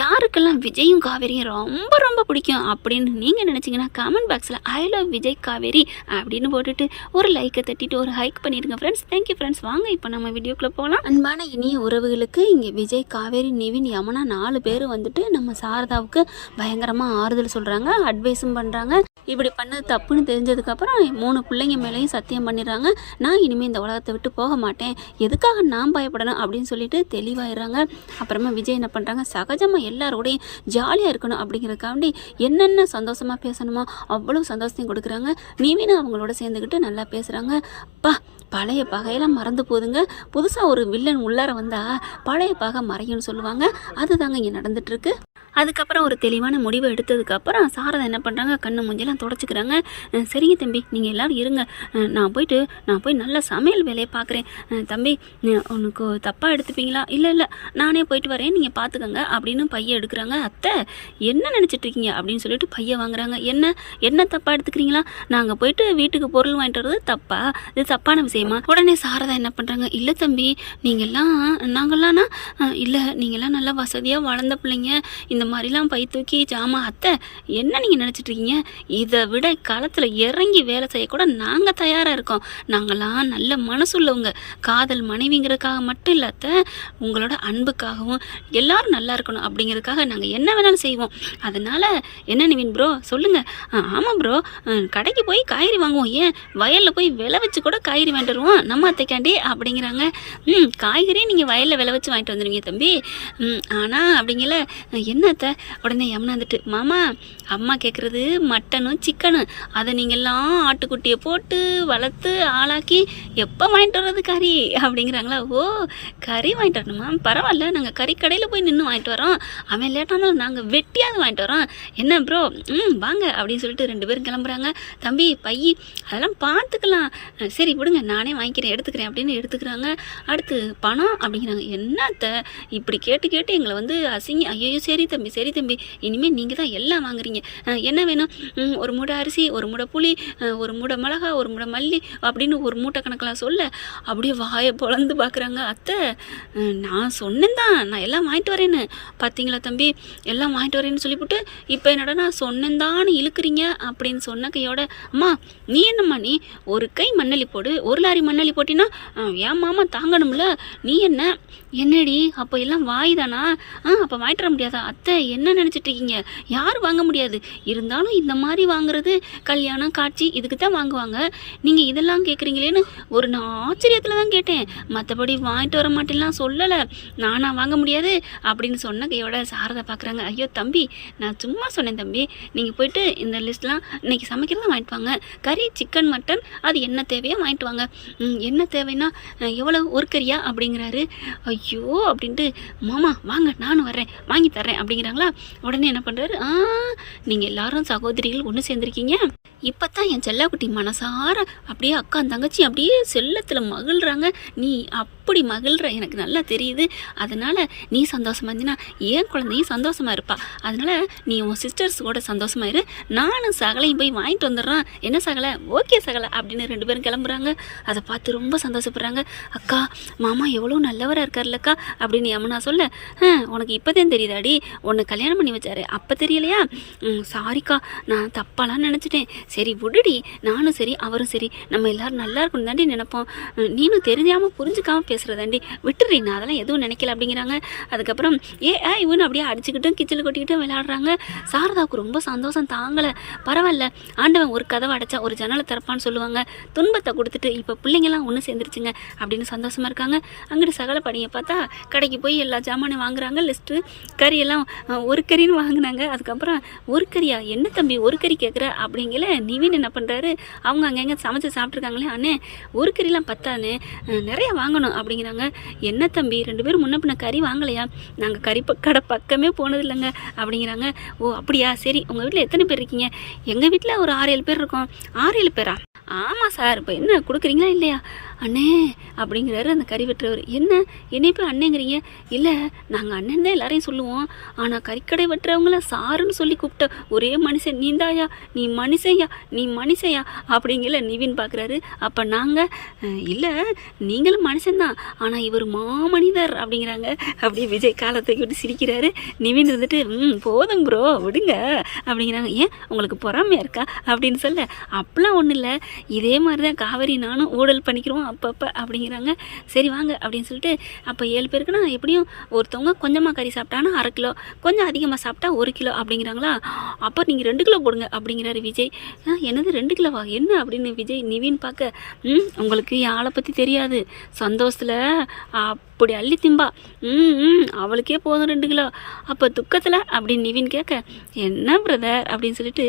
யாருக்கெல்லாம் விஜயும் காவேரியும் ரொம்ப ரொம்ப பிடிக்கும் அப்படின்னு நீங்கள் நினச்சிங்கன்னா கமெண்ட் பாக்ஸில் ஐ லவ் விஜய் காவேரி அப்படின்னு போட்டுட்டு ஒரு லைக்கை தட்டிட்டு ஒரு ஹைக் பண்ணிடுங்க ஃப்ரெண்ட்ஸ். Thank you friends. வாங்க இப்போ நம்ம வீடியோக்குள்ளே போகலாம். அன்பான இனிய உறவுகளுக்கு இங்கே விஜய் காவேரி நிவின் யமுனா 4 பேர் வந்துட்டு நம்ம சாரதாவுக்கு பயங்கரமாக ஆறுதல் சொல்கிறாங்க, அட்வைஸும் பண்ணுறாங்க. இப்படி பண்ணது தப்புன்னு தெரிஞ்சதுக்கப்புறம் 3 பிள்ளைங்க மேலேயும் சத்தியம் பண்ணிடுறாங்க. நான் இனிமேல் இந்த உலகத்தை விட்டு போக மாட்டேன், எதுக்காக நான் பயப்படணும் அப்படின்னு சொல்லிட்டு தெளிவாயிடுறாங்க. அப்புறமா விஜய் என்ன பண்ணுறாங்க, சகஜமாக எல்லாரோடையும் ஜாலியாக இருக்கணும் அப்படிங்கிறதுக்காண்டி என்னென்ன சந்தோஷமாக பேசணுமோ அவ்வளோ சந்தோஷத்தையும் கொடுக்குறாங்க. நிவினும் அவங்களோட சேர்ந்துக்கிட்டு நல்லா பேசுகிறாங்க. அப்பா, பழைய பகையெல்லாம் மறந்து போதுங்க. புதுசாக ஒரு வில்லன் உள்ளார வந்தால் பழைய பகை மறையும்னு சொல்லுவாங்க. அதுதாங்க இங்கே நடந்துட்டுருக்கு. அதுக்கப்புறம் ஒரு தெளிவான முடிவை எடுத்ததுக்கப்புறம் சாரதா என்ன பண்ணுறாங்க, கண்ணு மூஞ்செல்லாம் தொடச்சிக்கிறாங்க. சரிங்க தம்பி, நீங்கள் எல்லோரும் இருங்க, நான் போய் நல்ல சமையல் வேலையை பார்க்குறேன். தம்பி, உனக்கு தப்பாக எடுத்துப்பீங்களா? இல்லை இல்லை, நானே போயிட்டு வரேன், நீங்கள் பார்த்துக்கங்க அப்படின்னு பைய எடுக்கிறாங்க. அத்தை என்ன நினச்சிட்ருக்கீங்க அப்படின்னு சொல்லிட்டு பைய வாங்குறாங்க. என்ன தப்பாக எடுத்துக்கிறீங்களா? நாங்கள் போயிட்டு வீட்டுக்கு பொருள் வாங்கிட்டு வர்றது தப்பா? இது தப்பான விஷயமா? உடனே சாரதா என்ன பண்ணுறாங்க, இல்லை தம்பி, நாங்கள்லாம்னா இல்லை, நீங்கள்லாம் நல்லா வசதியாக வளர்ந்த பிள்ளைங்க, இந்த மாதிரிலாம் பை தூக்கி ஜாமா. அத்தை என்ன நீங்கள் நினச்சிட்ருக்கீங்க? இதை விட காலத்தில் இறங்கி வேலை செய்யக்கூட நாங்கள் தயாராக இருக்கோம். நாங்களாம் நல்ல மனசுள்ளவங்க. காதல் மனைவிங்கிறதுக்காக மட்டும் இல்லை அத்தை, உங்களோட அன்புக்காகவும் எல்லாரும் நல்லா இருக்கணும் அப்படிங்கிறதுக்காக நாங்கள் என்ன வேணாலும் செய்வோம். அதனால் என்ன நிவின் ப்ரோ சொல்லுங்கள். ஆமாம் ப்ரோ, கடைக்கு போய் காய்கறி வாங்குவோம், ஏன் வயலில் போய் விலை வச்சு கூட காய்கறி வாங்கிட்டு வருவோம் நம்ம அத்தைக்காண்டி அப்படிங்கிறாங்க. காய்கறி நீங்கள் வயலில் விலை வச்சு வாங்கிட்டு வந்துடுவீங்க தம்பி. ஆனால் அப்படிங்கல என்ன அத்தை? உடனே யமுனா வந்துட்டு, மாமா அம்மா கேட்குறது மட்டனும் சிக்கனும், அதை நீங்கள்லாம் ஆட்டுக்குட்டியை போட்டு வளர்த்து ஆளாக்கி எப்போ வாங்கிட்டு வர்றது கறி அப்படிங்கிறாங்களா? ஓ, கறி வாங்கிட்டு வரணுமா? பரவாயில்ல, நாங்கள் கறி கடையில் போய் நின்று வாங்கிட்டு வரோம், அவன் லேட்டானாலும் நாங்கள் வெட்டியாவது வாங்கிட்டு வரோம். என்ன ப்ரோ, வாங்க அப்படின்னு சொல்லிட்டு 2 பேரும் கிளம்புறாங்க. தம்பி பை அதெல்லாம் பார்த்துக்கலாம், சரி விடுங்க நானே வாங்கிக்கிறேன் எடுத்துக்கிறேன் அப்படின்னு எடுத்துக்கிறாங்க. அடுத்து பணம் அப்படிங்கிறாங்க. என்னத்த இப்படி கேட்டு கேட்டு எங்களை வந்து அசிங்க. ஐயோ சரி தம்பி, இனிமேல் நீங்கள் தான் எல்லாம் வாங்குறீங்க, என்ன வேணும்? ஒரு மூடை அரிசி, ஒரு மூடை புளி, ஒரு மூடை மிளகா, ஒரு மூடை மல்லி அப்படின்னு ஒரு மூட்டை கணக்கெலாம் சொல்ல அப்படியே வாயை பொழந்து பார்க்குறாங்க. அத்தை நான் சொன்னேன் தான், நான் எல்லாம் வாங்கிட்டு வரேன்னு, பார்த்தீங்களா தம்பி எல்லாம் வாங்கிட்டு வரேன்னு சொல்லிவிட்டு இப்போ என்னடா நான் சொன்னேன் தான் இழுக்கிறீங்க அப்படின்னு சொன்ன கையோட, அம்மா நீ என்னம்மா, நீ ஒரு கை மண்ணலி போடு, ஒரு லாரி மண்ணலி போட்டினா ஏன் மாமா தாங்கணும்ல, நீ என்னடி அப்போ எல்லாம் வாய் தானா? அப்போ வாங்கிட்டு வர முடியாதா? அத்தை என்ன நினச்சிட்டு இருக்கீங்க, யாரும் வாங்க முடியாது, இருந்தாலும் இந்த மாதிரி வாங்குறது கல்யாணம் காட்சி இதுக்கு தான் வாங்குவாங்க, நீங்கள் இதெல்லாம் கேட்குறீங்களேன்னு ஒரு நான் ஆச்சரியத்தில் தான் கேட்டேன், மற்றபடி வாங்கிட்டு வர மாட்டேன்லாம் சொல்லலை, நானா வாங்க முடியாது அப்படின்னு சொன்ன கையோட சாரதா பார்க்குறாங்க. ஐயோ தம்பி, நான் சும்மா சொன்னேன் தம்பி, நீங்கள் போயிட்டு இந்த லிஸ்ட்லாம் இன்றைக்கி சமைக்கிறதா வாங்கிட்டு வாங்க, கறி சிக்கன் மட்டன் அது என்ன தேவையோ வாங்கிட்டு வாங்க. என்ன தேவைன்னா எவ்வளோ ஒரு கறியா அப்படிங்கிறாரு. ஐயோ அப்படின்ட்டு, மாமா வாங்க நானும் வர்றேன் வாங்கி தர்றேன் அப்படிங்கிறாங்களா. உடனே என்ன பண்ணுறாரு, நீங்கள் எல்லாரும் சகோதரிகள் ஒன்று சேர்ந்துருக்கீங்க, இப்போ தான் என் செல்லக்குட்டி மனசார அப்படியே அக்கா தங்கச்சி அப்படியே செல்லத்தில் மகிழ்கிறாங்க, நீ அப்படி மகிழ்கிற எனக்கு நல்லா தெரியுது, அதனால் நீ சந்தோஷமாக இருந்தீங்கன்னா ஏன் குழந்தையும் சந்தோஷமாக இருப்பா, அதனால் நீ உன் சிஸ்டர்ஸ் கூட சந்தோஷமாக இரு, நானும் சகலையும் போய் வாங்கிட்டு வந்துடுறான், என்ன சகலை? ஓகே சகலை அப்படின்னு 2 பேரும் கிளம்புறாங்க. அதை பார்த்து ரொம்ப சந்தோஷப்படுறாங்க. அக்கா மாமா எவ்வளோ நல்லவராக இருக்கார்லக்கா அப்படின்னு யமுனா சொல்ல, உனக்கு இப்போதான் தெரியுதாடி, உன்னை கல்யாணம் பண்ணி வச்சாரு அப்போ தெரியலையா? சாரிக்கா, நான் தப்பாலாம் நினச்சிட்டேன், சரி விடுடி, நானும் சரி அவரும் சரி நம்ம எல்லோரும் நல்லா இருக்கணும் தாண்டி நினைப்போம், நீனும் தெரிஞ்சாமல் புரிஞ்சுக்காமல் பேசுகிறதாண்டி, விட்டுறி, நான் அதெல்லாம் எதுவும் நினைக்கல அப்படிங்கிறாங்க. அதுக்கப்புறம் இவனு அப்படியே அடிச்சுக்கிட்டும் கிச்சல் கொட்டிக்கிட்டும் விளையாடுறாங்க. சாரதாவுக்கு ரொம்ப சந்தோஷம் தாங்கலை. பரவாயில்ல, ஆண்டவன் ஒரு கதவை அடைச்சா ஒரு ஜன்னலை திறப்பான்னு சொல்லுவாங்க, துன்பத்தை கொடுத்துட்டு இப்போ பிள்ளைங்கள்லாம் ஒன்று சேர்ந்துருச்சுங்க அப்படின்னு சந்தோஷமாக இருக்காங்க. அங்கிட்டு சகல பணியை பார்த்தா கடைக்கு போய் எல்லா ஜாமானையும் வாங்குறாங்க, லிஸ்ட்டு கறியெல்லாம் ஒரு கறின்னு வாங்கினாங்க. அதுக்கப்புறம் ஒரு கறியா, என்ன தம்பி ஒரு கறி கேட்குற அப்படிங்கல. நிவின் என்ன பண்ணுறாரு, அவங்க அங்கங்கே சமைச்சு சாப்பிட்ருக்காங்களே, அண்ணே ஒரு கறிலாம் பத்தானே, நிறையா வாங்கணும் அப்படிங்கிறாங்க. என்ன தம்பி 2 பேரும் முன்ன பின்ன கறி வாங்கலையா? நாங்கள் கறி கடை பக்கமே போனது இல்லைங்க அப்படிங்கிறாங்க. ஓ அப்படியா, சரி உங்கள் வீட்டில் எத்தனை பேர் இருக்கீங்க? எங்கள் வீட்டில் ஒரு 6-7 பேர் இருக்கோம். 6-7 பேரா? ஆமாம் சார், இப்போ என்ன கொடுக்குறீங்களா இல்லையா? அண்ணே அப்படிங்கிறாரு அந்த கறி வெட்டுறவர். என்ன என்னை போய் அண்ணேங்கிறீங்க? இல்லை, நாங்கள் அண்ணன் தான் எல்லாரையும் சொல்லுவோம், ஆனால் கறிக்கடை வெட்டுறவங்கள சாருன்னு சொல்லி கூப்பிட்ட ஒரே மனுஷன் நீந்தாயா, நீ மனுஷையா, நீ மனுஷையா அப்படிங்கிற நிவின் பார்க்குறாரு. அப்போ நாங்கள் இல்லை, நீங்களும் மனுஷன்தான், ஆனால் இவர் மாமனிதர் அப்படிங்கிறாங்க. அப்படியே விஜய் காலத்தை விட்டு சிரிக்கிறாரு. நிவின் இருந்துட்டு போதும் ப்ரோ விடுங்க அப்படிங்கிறாங்க. ஏன் உங்களுக்கு பொறாமையாக இருக்கா அப்படின்னு சொல்ல, அப்பெல்லாம் ஒன்றும் இல்லை, இதே மாதிரி தான் காவேரி நானும் ஊழல் பண்ணிக்கிறோம் அப்பப்போ அப்படிங்கிறாங்க. சரி வாங்க அப்படின்னு சொல்லிட்டு, அப்போ 7 பேருக்குன்னா எப்படியும் ஒருத்தவங்க கொஞ்சமாக கறி சாப்பிட்டாங்கன்னா 1/2 கிலோ, கொஞ்சம் அதிகமாக சாப்பிட்டா 1 கிலோ அப்படிங்கிறாங்களா. அப்போ நீங்கள் 2 கிலோ போடுங்க அப்படிங்கிறாரு விஜய். என்னது 2 கிலோவா என்ன அப்படின்னு விஜய் நிவின் பார்க்க, உங்களுக்கு என் ஆளை பற்றி தெரியாது, சந்தோஷத்தில் அப்படி அள்ளி திம்பா, அவளுக்கே போதும் 2 கிலோ. அப்போ துக்கத்தில் அப்படின்னு நிவின் கேட்க, என்ன பிரதர் அப்படின்னு சொல்லிட்டு,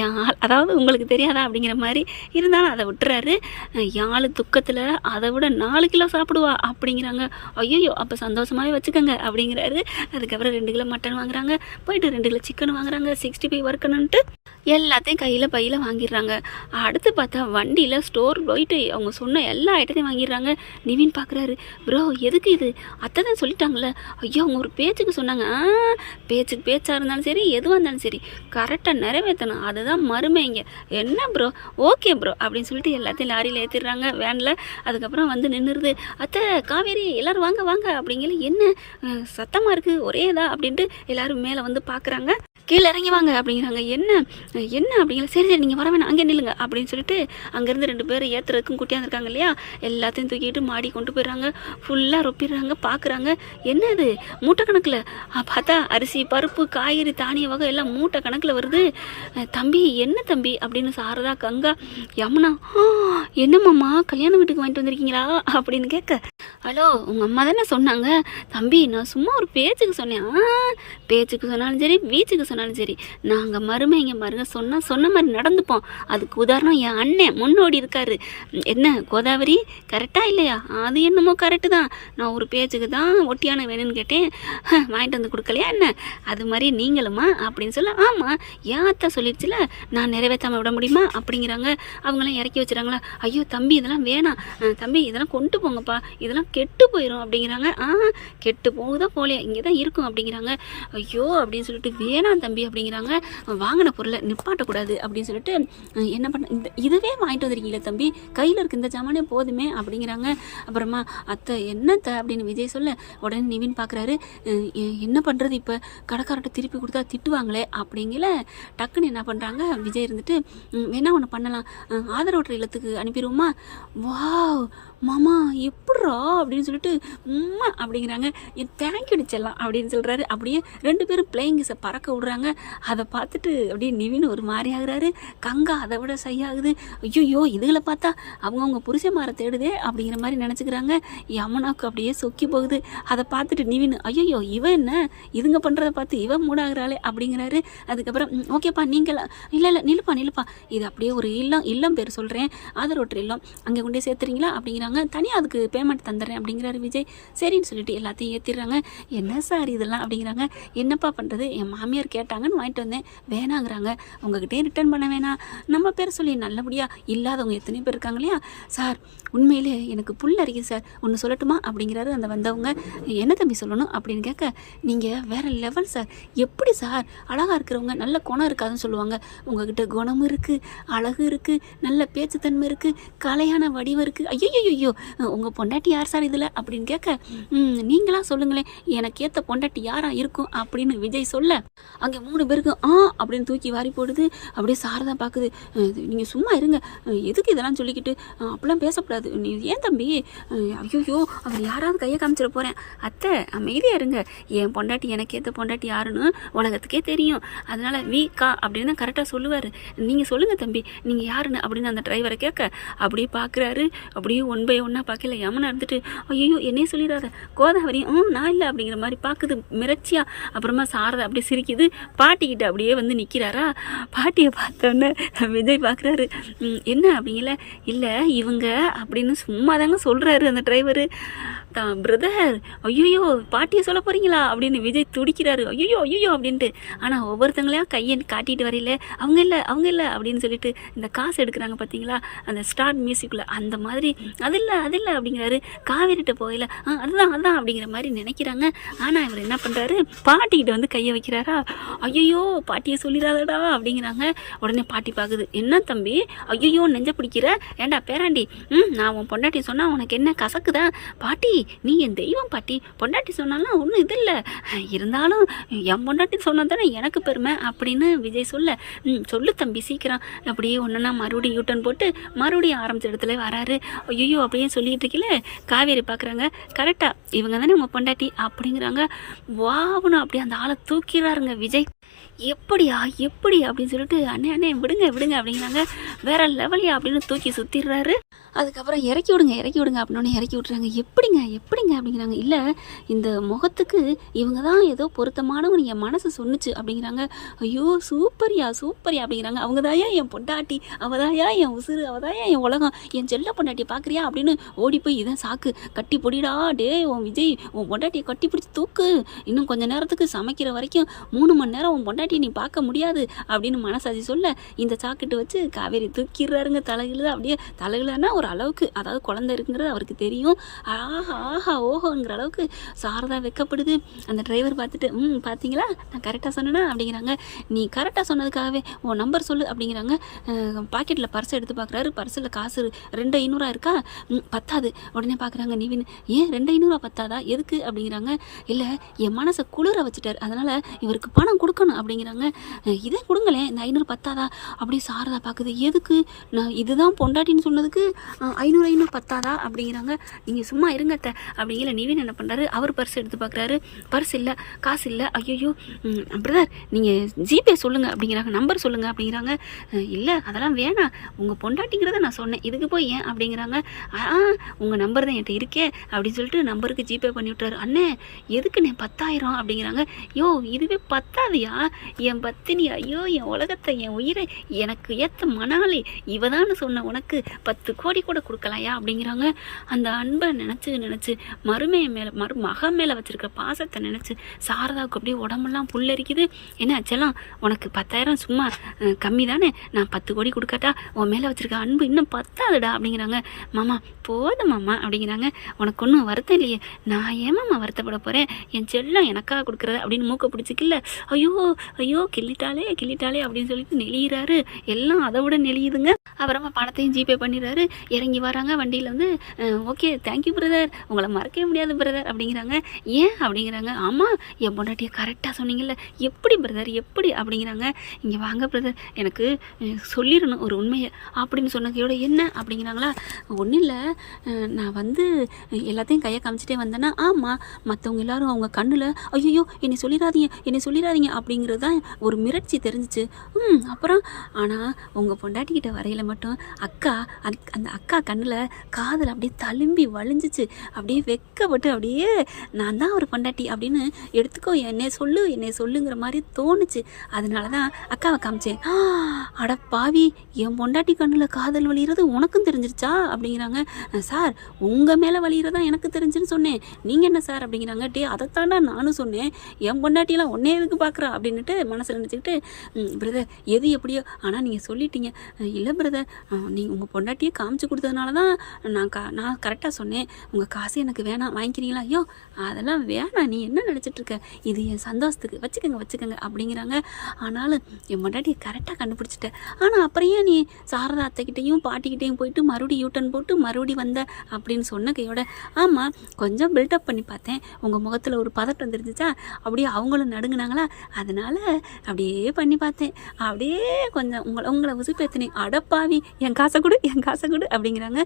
என் ஆள் அதாவது உங்களுக்கு தெரியாதா அப்படிங்கிற மாதிரி இருந்தாலும் அதை விட்டுறாரு. யாழ் துக்கத்தில் அதை விட 4 கிலோ சாப்பிடுவா அப்படிங்கிறாங்க. ஐயோ அப்போ சந்தோஷமாகவே வச்சுக்கோங்க அப்படிங்கிறாரு. அதுக்கப்புறம் 2 கிலோ மட்டன் வாங்குறாங்க, போயிட்டு 2 கிலோ சிக்கன் வாங்குறாங்க, 65 வறுக்கணுன்ட்டு எல்லாத்தையும் பையில் வாங்கிடுறாங்க. அடுத்து பார்த்தா வண்டியில் ஸ்டோர் போயிட்டு அவங்க சொன்ன எல்லா ஐட்டத்தையும் வாங்கிடுறாங்க. நிவின் பார்க்குறாரு, ப்ரோ எதுக்கு இது, அத்தை தான் சொல்லிட்டாங்களே, ஐயோ அவங்க ஒரு பேச்சுக்கு சொன்னாங்க, பேச்சாக இருந்தாலும் சரி எதுவாக இருந்தாலும் சரி கரெக்டாக நிறைவேற்றணும், அதுதான் மறுமைங்க. என்ன ப்ரோ, ஓகே ப்ரோ அப்படின்னு சொல்லிட்டு எல்லாத்தையும் லாரியில் ஏற்றிடுறாங்க, வேனில். அதுக்கப்புறம் வந்து நின்றுருது. அத்தை காவேரி எல்லோரும் வாங்க வாங்க அப்படிங்கிற, என்ன சத்தமாக இருக்குது ஒரே இதா அப்படின்ட்டு எல்லோரும் மேலே வந்து பார்க்குறாங்க. கீழே இறங்கி வாங்க அப்படிங்கிறாங்க. என்ன என்ன அப்படிங்கிற, சரி சரி நீங்கள் வர வேணாம் அங்கே நில்லுங்க அப்படின்னு சொல்லிட்டு அங்கேருந்து 2 பேர் ஏற்றுறதுக்கும் குட்டியாந்துருக்காங்க இல்லையா, எல்லாத்தையும் தூக்கிட்டு மாடி கொண்டு போயிடுறாங்க. ஃபுல்லாக ரொப்பிடுறாங்க. பார்க்குறாங்க, என்ன இது மூட்டை கணக்கில், பார்த்தா அரிசி பருப்பு காய்கறி தானிய வகை எல்லாம் மூட்டை கணக்கில் வருது. தம்பி என்ன தம்பி அப்படின்னு சாரதா கங்கா யமுனா, என்னம்மாம்மா கல்யாண வீட்டுக்கு வாங்கிட்டு வந்திருக்கீங்களா அப்படின்னு கேட்க, ஹலோ உங்கள் அம்மா தானே சொன்னாங்க தம்பி, நான் சும்மா ஒரு பேச்சுக்கு சொன்னேன். பேச்சுக்கு சொன்னாலும் சரி வீச்சுக்கு சொன்னாலும் சரி நாங்கள் மருமைங்க மருங்க சொன்ன மாதிரி நடந்துப்போம். அதுக்கு உதாரணம் என் அண்ணன் முன்னோடி இருக்காரு. என்ன கோதாவரி கரெக்டா இல்லையா? அது என்னமோ கரெக்டு தான், நான் ஒரு பேச்சுக்கு தான் ஒட்டியான வேணும்னு கேட்டேன், வாங்கிட்டு வந்து கொடுக்கலையா என்ன? அது மாதிரி நீங்களுமா அப்படின்னு சொல்ல, ஆமாம் ஏன் அத்தை சொல்லிடுச்சுல, நான் நிறைவேற்றாமல் விட முடியுமா அப்படிங்கிறாங்க. அவங்களாம் இறக்கி வச்சுறாங்களா. ஐயோ தம்பி இதெல்லாம் வேணாம் தம்பி, இதெல்லாம் கொண்டு போங்கப்பா, இதெல்லாம் கெட்டு போயிடும் அப்படிங்கிறாங்க. கெட்டு போகுதா போலையா, இங்கே தான் இருக்கும் அப்படிங்கிறாங்க. ஐயோ அப்படின்னு சொல்லிட்டு, வேணாம் தம்பி அப்படிங்கிறாங்க. வாங்கின பொருளை நிப்பாட்டக்கூடாது அப்படின்னு சொல்லிட்டு, என்ன பண்ண இதுவே வாங்கிட்டு வந்திருக்கீங்களே தம்பி, கையில் இருக்க இந்த ஜாமானே போதுமே அப்படிங்கிறாங்க. அப்புறமா அத்தை என்னத்தை அப்படின்னு விஜய் சொல்ல, உடனே நிவின் பார்க்குறாரு, என்ன பண்ணுறது இப்போ, கடைக்காரர்கிட்ட திருப்பி கொடுத்தா திட்டுவாங்களே அப்படிங்கிற டக்குன்னு என்ன பண்ணுறாங்க, விஜய் இருந்துட்டு, வேணா ஒன்று பண்ணலாம், ஆதரவற்ற இல்லத்துக்கு அனுப்பிடுவோமா. வாவ் மாமா எப்பட்றா அப்படின்னு சொல்லிட்டு அப்படிங்கிறாங்க. தேங்க்யூ செல்லாம் அப்படின்னு சொல்கிறாரு. அப்படியே 2 பேரும் பிளேயிங்ஸை பறக்க விடுறாங்க. அதை பார்த்துட்டு அப்படியே நிவின் ஒரு மாதிரி ஆகுறாரு. கங்கா அதை விட சையாகுது. ஐயோ இதுகளை பார்த்தா அவங்கவுங்க புருஷமாரை தேடுதே அப்படிங்கிற மாதிரி நினச்சிக்கிறாங்க. யமுனாவுக்கு அப்படியே சொக்கி போகுது. அதை பார்த்துட்டு நிவின், ஐயோ இவன் என்ன இதுங்க பண்ணுறதை பார்த்து இவன் மூடாகிறாளே அப்படிங்கிறாரு. அதுக்கப்புறம் ஓகேப்பா நீங்கள் இல்லை நில்லுப்பா இது அப்படியே ஒரு இல்லம் பேர் சொல்கிறேன், ஆதரவற்ற இல்லம், அங்கே கொண்டே சேர்த்துறீங்களா அப்படிங்கிறாங்க. தனியாக அதுக்கு பேமெண்ட் தந்துடுறேன் அப்படிங்கிறாரு விஜய். சரின்னு சொல்லிட்டு எல்லாத்தையும் ஏற்றிடுறாங்க. என்ன சார் இதெல்லாம் அப்படிங்கிறாங்க. என்னப்பா பண்ணுறது, என் மாமியார் கேட்டாங்கன்னு வாங்கிட்டு வந்தேன், வேணாங்கிறாங்க, உங்ககிட்டே ரிட்டர்ன் பண்ண வேணாம், நம்ம பேர் சொல்லி நல்லபடியாக இல்லாதவங்க எத்தனை பேர் இருக்காங்க இல்லையா சார், உண்மையிலே எனக்கு புல் அரிக்குது சார், ஒன்று சொல்லட்டுமா அப்படிங்கிறாரு அந்த வந்தவங்க. என்ன தம்பி சொல்லணும் அப்படின்னு கேட்க, நீங்கள் வேறு லெவல் சார், எப்படி சார் அழகாக இருக்கிறவங்க நல்ல குணம் இருக்காதுன்னு சொல்லுவாங்க, உங்ககிட்ட குணமும் இருக்குது, அழகு இருக்குது, நல்ல பேச்சுத்தன்மை இருக்குது, கலையான வடிவம் இருக்குது. ஐயோ உங்கள் பொண்டாட்டி யார் சார் இதில் அப்படின்னு கேட்க, நீங்களா சொல்லுங்களேன், எனக்கு ஏற்ற பொண்டாட்டி யாராக இருக்கும் அப்படின்னு விஜய் சொல்ல, அங்கே 3 பேருக்கு அப்படின்னு தூக்கி வாரி போடுது. அப்படியே சாரதா பார்க்குது. நீங்கள் சும்மா இருங்க, எதுக்கு இதெல்லாம் சொல்லிக்கிட்டு அப்படிலாம் பேசக்கூடாது, நீ ஏன் தம்பி, ஐயோ அவர் யாராவது கையை காமிச்சிட போகிறேன், அத்தை அமைதியாக இருங்க, என் பொண்டாட்டி எனக்கு ஏற்ற பொண்டாட்டி யாருன்னு உலகத்துக்கே தெரியும், அதனால் வீக்கா அப்படின்னு தான் கரெக்டாக சொல்லுவார், நீங்கள் சொல்லுங்கள் தம்பி நீங்கள் யாருன்னு அப்படின்னு அந்த டிரைவரை கேட்க, அப்படியே பார்க்குறாரு. அப்படியே 1 by 1 பார்க்கல. யமுனா இருந்துட்டு, ஐயோ என்னையே சொல்லிடாத, கோதாவரி நான் இல்லை அப்படிங்கிற மாதிரி பார்க்குது மிரட்சியா. அப்புறமா சாரதா அப்படியே சிரிக்குது. பாட்டிக்கிட்ட அப்படியே வந்து நிற்கிறாரா. பாட்டியை பார்த்தோன்னே விஜய் பார்க்குறாரு. என்ன அப்படிங்கல, இல்லை இவங்க அப்படின்னு சும்மா தாங்க சொல்கிறாரு அந்த டிரைவரு. பிரதர் ஐயோ பாட்டியை சொல்ல போகிறீங்களா அப்படின்னு விஜய் துடிக்கிறாரு. ஐயோ ஐயோ அப்படின்ட்டு. ஆனால் ஒவ்வொருத்தங்களையா கையை காட்டிட்டு வரையில அவங்க இல்லை அவங்க இல்லை அப்படின்னு சொல்லிட்டு இந்த காசு எடுக்கிறாங்க பார்த்தீங்களா அந்த ஸ்டார்ட் மியூசிக்கில் அந்த மாதிரி அது இல்லை அப்படிங்கிறாரு. காவேரிட்ட போகல அதுதான் அதான் அப்படிங்கிற மாதிரி நினைக்கிறாங்க. ஆனால் இவர் என்ன பண்ணுறாரு பாட்டிக்கிட்ட வந்து கையை வைக்கிறாரா. ஐயோ பாட்டியை சொல்லிடாதடா அப்படிங்கிறாங்க. உடனே பாட்டி பார்க்குது. என்ன தம்பி ஐயோ நெஞ்ச பிடிக்கிற ஏண்டா பேராண்டி நான் உன் பொண்டாட்டி சொன்னால் உனக்கு என்ன கசக்குதான் பாட்டி நீ என் தெய்வம் பாட்டி பொண்டாட்டி சொன்னாலும் ஒன்றும் இது இல்லை இருந்தாலும் என் பொண்டாட்டி சொன்னால் தானே எனக்கு பெருமை அப்படின்னு விஜய் சொல்ல சொல்லு தம்பி சீக்கிரம் அப்படியே ஒன்றுனா மறுபடியும் யூட்டன் போட்டு மறுபடியும் ஆரம்பிச்ச இடத்துல வராரு. ஐயோ அப்படியே சொல்லிட்டு இருக்கல காவேரி பார்க்குறாங்க. கரெக்டாக இவங்க தானே உங்கள் பொண்டாட்டி அப்படிங்கிறாங்க. வாவணும் அப்படியே அந்த ஆளை தூக்கிறாருங்க விஜய். எப்படியா எப்படி அப்படின்னு சொல்லிட்டு அண்ணே விடுங்க அப்படிங்கிறாங்க. வேற லெவலியா அப்படின்னு தூக்கி சுற்றிடுறாரு. அதுக்கப்புறம் இறக்கி விடுங்க அப்படின்னு இறக்கி விட்றாங்க. எப்படிங்க அப்படிங்கிறாங்க. இல்லை இந்த முகத்துக்கு இவங்க தான் ஏதோ பொருத்தமானவங்க என் மனசு சொன்னுச்சு அப்படிங்கிறாங்க. ஐயோ சூப்பரியா அப்படிங்கிறாங்க. அவங்க தாயா என் பொண்டாட்டி அவதாயா என் உசுறு அவதாயா என் உலகம் என் செல்ல பொண்டாட்டி பார்க்குறியா அப்படின்னு ஓடி போய் இதான் சாக்கு கட்டி பொடிடா டே உன் விஜய் உன் பொண்டாட்டியை கட்டி பிடிச்சி தூக்கு இன்னும் கொஞ்சம் நேரத்துக்கு சமைக்கிற வரைக்கும் 3 மணி நேரம் உன் பொண்டாட்டியை நீ பார்க்க முடியாது அப்படின்னு மனசாட்சி சொல்ல இந்த சாக்கிட்டு வச்சு காவேரி தூக்கிடுறாருங்க. தலையில அப்படியே தலையிலன்னா ஒரு அளவுக்கு அதாவது குழந்தை இருக்குங்கிறது அவருக்கு தெரியும். ஆஹா ஓஹோங்கிற அளவுக்கு சாரதா வைக்கப்படுது. அந்த டிரைவர் பார்த்துட்டு பார்த்தீங்களா நான் கரெக்டாக சொன்னேன்னா அப்படிங்கிறாங்க. நீ கரெக்டாக சொன்னதுக்காகவே உன் நம்பர் சொல்லு அப்படிங்கிறாங்க. பாக்கெட்டில் பர்ஸ் எடுத்து பார்க்குறாரு. பர்ஸில் காசு 2500 இருக்கா பத்தாது. உடனே பார்க்குறாங்க நிவின் ஏன் 2500 பத்தாதா எதுக்கு அப்படிங்கிறாங்க. இல்லை என் மனசை குளிர வச்சுட்டார் அதனால் இவருக்கு பணம் கொடுக்கணும் அப்படிங்கிறாங்க. இதே கொடுங்களேன் இந்த 500 பத்தாதா அப்படி சாரதா பார்க்குது. எதுக்கு நான் இதுதான் பொண்டாட்டின்னு சொன்னதுக்கு 500 பத்தாதா அப்படிங்கிறாங்க. நீங்கள் சும்மா இருங்கத்த அப்படிங்கிற நிவின் என்ன பண்ணுறாரு அவர் பர்ஸ் எடுத்து பார்க்குறாரு. பர்ஸ் இல்லை காசு இல்லை. ஐயோ பிரதர் நீங்கள் ஜிபே சொல்லுங்கள் அப்படிங்கிறாங்க. நம்பர் சொல்லுங்கள் அப்படிங்கிறாங்க. இல்லை அதெல்லாம் வேணாம் உங்கள் பொண்டாட்டிங்கிறத நான் சொன்னேன் இதுக்கு போய் ஏன் அப்படிங்கிறாங்க. உங்கள் நம்பர் தான் என்கிட்ட இருக்கே அப்படின்னு சொல்லிட்டு நம்பருக்கு ஜிபே பண்ணி விட்டுறாரு. அண்ணே எதுக்குண்ணே 10,000 அப்படிங்கிறாங்க. யோ இதுவே பத்தாதியா என் பத்தினி ஐயோ என் உலகத்தை என் உயிரை எனக்கு ஏற்ற மணாலி இவதான்னு சொன்ன உனக்கு 10 கோடி கூட கொடுக்கலையா அப்படிங்கிறாங்க. அந்த அன்பை நினச்சி மருமைய மேலே மருமக மேலே வச்சுருக்க பாசத்தை நினச்சி சாரதாவுக்கு அப்படியே உடம்பெல்லாம் புல்லரிக்குது. என்ன செல்லாம் உனக்கு 10,000 சும்மா கம்மி தானே நான் 10 கோடி கொடுக்கட்டா உன் மேலே வச்சுருக்க அன்பு இன்னும் பத்தாதுடா அப்படிங்கிறாங்க. மாமா போதும் மாமா அப்படிங்கிறாங்க. உனக்கு ஒன்றும் வருத்தம் இல்லையே நான் ஏமாம்மா வருத்தப்பட போகிறேன் என் செல்லம் எனக்காக கொடுக்குறது அப்படின்னு மூக்க பிடிச்சிக்கல. ஐயோ கிள்ளிட்டாலே அப்படின்னு சொல்லிட்டு நெளியிறாரு. எல்லாம் அதை விட நெளியுதுங்க. அப்புறமா பணத்தையும் ஜிபே பண்ணிடுறாரு. இறங்கி வராங்க வண்டியில் வந்து ஓகே தேங்க்யூ பிரதர் உங்களை மறக்கவே முடியாது பிரதர் அப்படிங்கிறாங்க. ஏன் அப்படிங்கிறாங்க. ஆமாம் என் பொண்டாட்டியை கரெக்டாக சொன்னீங்கல்ல எப்படி பிரதர் எப்படி அப்படிங்கிறாங்க. இங்கே வாங்க பிரதர் எனக்கு சொல்லிடணும் ஒரு உண்மையை அப்படின்னு சொன்னதையோட என்ன அப்படிங்கிறாங்களா. ஒன்றும் இல்லை நான் வந்து எல்லாத்தையும் கையை காமிச்சிட்டே வந்தேன்னா ஆமாம் மற்றவங்க எல்லாரும் அவங்க கண்ணில் ஐயோ என்னை சொல்லிடாதீங்க அப்படிங்கிறது தான் ஒரு மிரட்சி தெரிஞ்சிச்சு. அப்புறம் ஆனால் உங்கள் பொண்டாட்டிக்கிட்ட வரையில் மட்டும் அந்த அக்கா கண்ணில் காதல் அப்படியே தழும்பி வலிஞ்சிச்சு. அப்படியே வெக்கப்பட்டு அப்படியே நான் தான் ஒரு பொண்டாட்டி அப்படின்னு எடுத்துக்கோ என்னை சொல்லுங்கிற மாதிரி தோணுச்சு. அதனால தான் அக்காவை காமிச்சேன். அட பாவி என் பொண்டாட்டி கண்ணில் காதல் வலிகிறது உனக்கும் தெரிஞ்சிருச்சா அப்படிங்கிறாங்க. சார் உங்கள் மேலே வலிகிறதா எனக்கு தெரிஞ்சுன்னு சொன்னேன் நீங்கள் என்ன சார் அப்படிங்கிறாங்க. அதைத்தாண்டா நானும் சொன்னேன் என் பொண்டாட்டியெல்லாம் ஒன்னே எதுக்கு பார்க்குறா அப்படின்னுட்டு மனசில் நினச்சிக்கிட்டு பிரதர் எது எப்படியோ ஆனால் நீங்கள் சொல்லிட்டீங்க. இல்லை பிரதர் நீங்கள் உங்கள் பொண்டாட்டியே காமிச்சு கொடுத்ததுனால தான் நான் கரெக்டாக சொன்னேன். உங்கள் காசு எனக்கு வேணாம் வாங்கிக்கிறீங்களா. ஐயோ அதெல்லாம் வேணாம் நீ என்ன நினச்சிட்ருக்க இது என் சந்தோஷத்துக்கு வச்சுக்கோங்க அப்படிங்கிறாங்க. ஆனாலும் என் பொண்டாட்டியை கரெக்டாக கண்டுபிடிச்சிட்டேன். ஆனால் அப்புறம் ஏன் நீ சாரதா அத்தைக்கிட்டையும் பாட்டிக்கிட்டையும் போயிட்டு மறுபடியும் யூட்டன் போட்டு மறுபடியும் வந்த அப்படின்னு சொன்ன கையோட ஆமாம் கொஞ்சம் பில்டப் பண்ணி பார்த்தேன் உங்கள் முகத்தில் ஒரு பதட்டம் தெரிஞ்சிச்சா அப்படியே அவங்களும் நடுங்கினாங்களா அதனால் அப்படியே பண்ணி பார்த்தேன் அப்படியே கொஞ்சம் உங்களை உசுப்பேத்தினேன். அடப்பாவி என் காசை கொடு அப்படிங்கிறாங்க.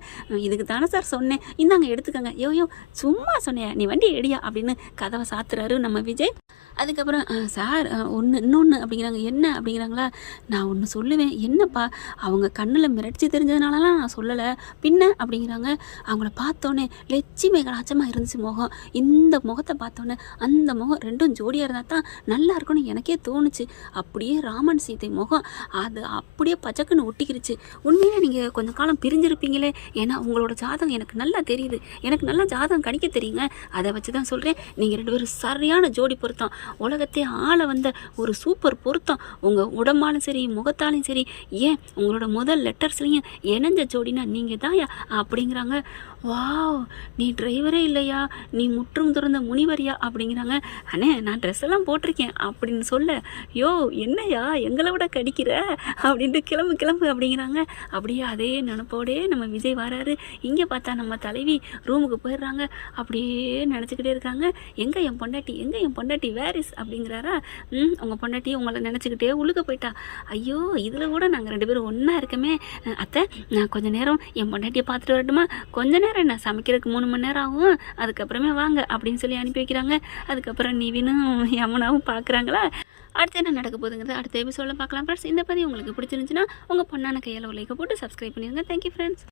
இதுக்கு தானே சார் சொன்னேன் இந்தாங்க எடுத்துக்கோங்க. யோ சும்மா சொன்னேன் நீ வண்டி எடியா அப்படின்னு கதவை சாத்துறாரு நம்ம விஜய். அதுக்கப்புறம் சார் இன்னொன்று அப்படிங்கிறாங்க. என்ன அப்படிங்கிறாங்களா. நான் ஒன்று சொல்லுவேன் என்னப்பா அவங்க கண்ணில் மிரட்சி தெரிஞ்சதுனாலலாம் நான் சொல்லலை பின்ன அப்படிங்கிறாங்க. அவங்கள பார்த்தோன்னே லட்சுமி கலாச்சமாக இருந்துச்சு முகம். இந்த முகத்தை பார்த்தோன்னே அந்த முகம் ரெண்டும் ஜோடியாக இருந்தால் தான் நல்லா இருக்கும்னு எனக்கே தோணுச்சு. அப்படியே ராமன் சீதை முகம் அது அப்படியே பச்சக்குன்னு ஒட்டிக்கிருச்சு. உண்மையிலே நீங்கள் கொஞ்சம் காலம் பிரிஞ்சிருப்பீங்களே, ஏன்னா உங்களோட ஜாதகம் எனக்கு நல்லா தெரியுது. எனக்கு நல்லா ஜாதகம் கணிக்க தெரியுங்க. அதை வச்சு தான் சொல்கிறேன், நீங்கள் 2 பேரும் சரியான ஜோடி பொருத்தம். உலகத்தை ஆள வந்த ஒரு சூப்பர் பொருத்தம். உங்கள் உடம்பாலும் சரி, முகத்தாலும் சரி, ஏன் உங்களோட முதல் லெட்டர்ஸ்லையும் இணைஞ்ச ஜோடினா நீங்கள் தான்யா அப்படிங்கிறாங்க. வாவ், நீ டிரைவரே இல்லையா, நீ முற்றும் துறந்த முனிவரியா அப்படிங்கிறாங்க. அண்ணே, நான் ட்ரெஸ் எல்லாம் போட்டிருக்கேன் அப்படின்னு சொல்ல, யோ என்னையா எங்களை விட கடிக்கிற அப்படின்ட்டு கிளம்பு கிளம்பு அப்படிங்கிறாங்க. அப்படியே அதே நினப்போடே நம்ம விஜய் வராரு. இங்கே பார்த்தா நம்ம தலைவி ரூமுக்கு போயிடுறாங்க. அப்படியே நினச்சிக்கிட்டே இருக்காங்க, எங்கே என் பொண்டாட்டி, எங்கே என் பொண்டாட்டி, வேரிஸ் அப்படிங்கிறாரா. உங்கள் பொண்டாட்டி உங்களை நினச்சிக்கிட்டே உழுக போயிட்டா. ஐயோ, இதில் கூட நாங்கள் 2 பேரும் ஒன்றா இருக்கமே. அத்தை, நான் கொஞ்சம் நேரம் என் பொண்டாட்டியை பார்த்துட்டு வரட்டுமா? கொஞ்ச நேரம் என்ன, சமைக்கிறதுக்கு 3 மணி நேரம் ஆகும், அதுக்கப்புறமே வாங்க அப்படின்னு சொல்லி அனுப்பி வைக்கிறாங்க. அதுக்கப்புறம் நிவினும் யமுனாவும் பார்க்குறாங்களா. அடுத்து என்ன நடக்க போகுதுங்கிறது அடுத்த எபிசோடில் பார்க்கலாம் ஃப்ரெண்ட்ஸ். இந்த பதிவு உங்களுக்கு பிடிச்சிருந்துச்சுன்னா உங்கள் பொண்ணான கையால் ஒரு லைக்கை போட்டு சப்ஸ்கிரைப் பண்ணிடுங்க. Thank you friends.